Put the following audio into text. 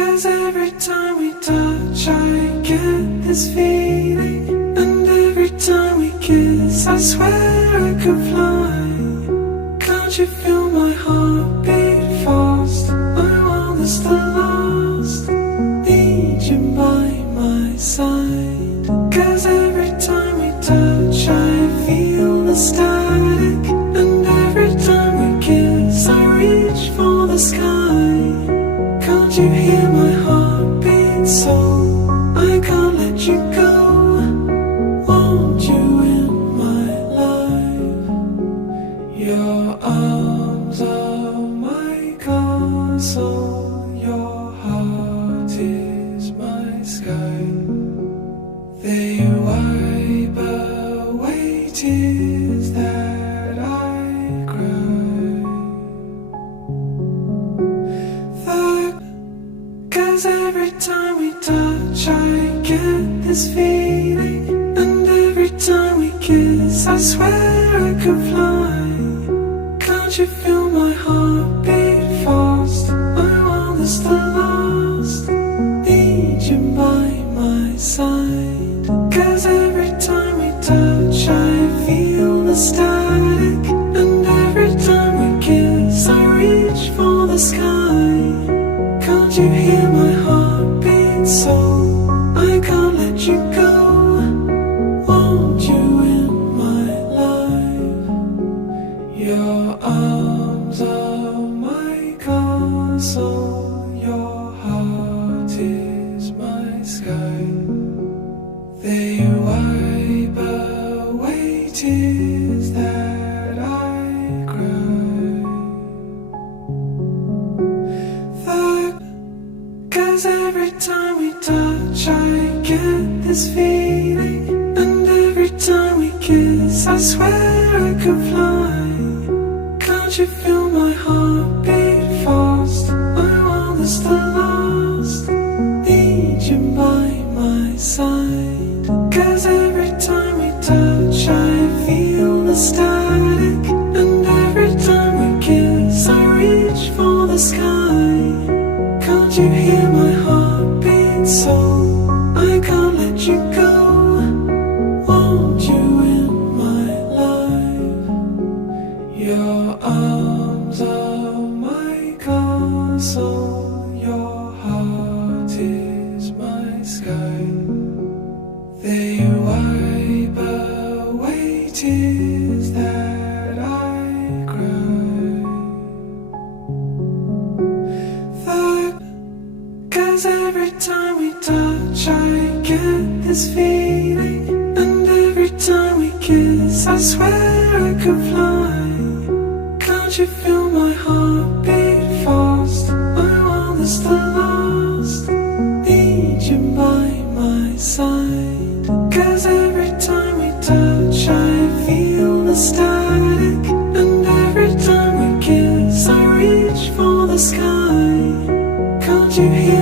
'Cause every time we touch I get this feeling, and every time we kiss I swear I could fly. Can't you feel my heart beat fast? I want this to last, need you by my side. 'Cause every time we touch I feel the static, and every time we kiss I reach for the sky. Can't you hear my heartbeat so I can't let you go? Want you in my life. Your arms are my castle, your heart is my sky. They wipe away tears that I cry. 'Cause every time we touch I get this feeling, and every time we kiss I swear I could fly. Can't you feel my heart beat fast? I want this to last, need you by my side. 'Cause every time we touch I feel the static, and every time we kiss I reach for the sky. Can't you hear my heartbeat so I can't let you go? Want you in my life. Your arms are my castle, your heart is my sky. They wipe away tears that I cry. 'Cause every time we touch I get this feeling, and every time we kiss I swear I could fly. Can't you feel my heart beat fast? I want this to last, need you by my side. 'Cause every time we touch I feel the static, and every time we kiss I reach for the sky. Can't you hear my heartbeat so I can't let you go? Want you in my life. Your arms are my castle, your heart is my sky. They wipe away tears that I cry. 'Cause every time we touch I get this feeling, and every time we kiss I swear I could fly. Can't you feel my heart beat fast? I want this to last, need you by my side. 'Cause every time we touch I feel the static, and every time we kiss I reach for the sky. Can't you hear